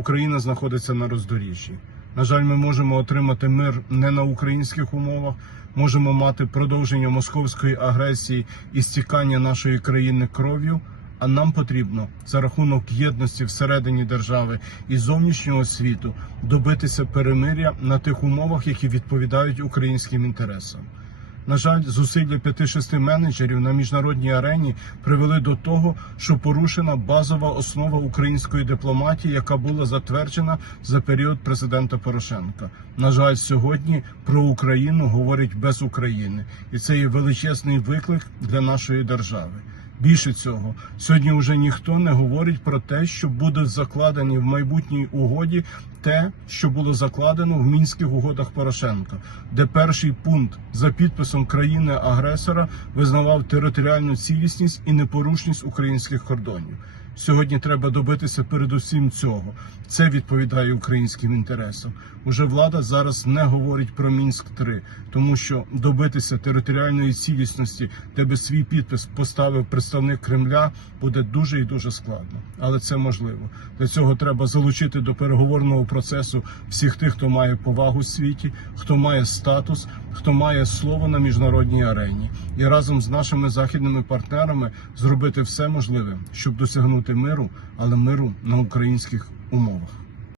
Україна знаходиться на роздоріжжі. На жаль, ми можемо отримати мир не на українських умовах, можемо мати продовження московської агресії і стікання нашої країни кров'ю. А нам потрібно за рахунок єдності всередині держави і зовнішнього світу добитися перемиря на тих умовах, які відповідають українським інтересам. На жаль, зусилля 5-6 менеджерів на міжнародній арені привели до того, що порушена базова основа української дипломатії, яка була затверджена за період президента Порошенка. На жаль, сьогодні про Україну говорять без України, і це є величезний виклик для нашої держави. Більше цього, сьогодні вже ніхто не говорить про те, що буде закладені в майбутній угоді те, що було закладено в мінських угодах Порошенка, де перший пункт за підписом країни-агресора визнавав територіальну цілісність і непорушність українських кордонів. Сьогодні треба добитися передусім цього. Це відповідає українським інтересам. Уже влада зараз не говорить про мінськ 3 тому що добитися територіальної цілісності, де би свій підпис поставив представник Кремля, буде дуже і дуже складно. Але це можливо. Для цього треба залучити до переговорного процесу всіх тих, хто має повагу в світі, хто має статус, хто має слово на міжнародній арені, і разом з нашими західними партнерами зробити все можливе, щоб досягнути миру, але миру на українських умовах.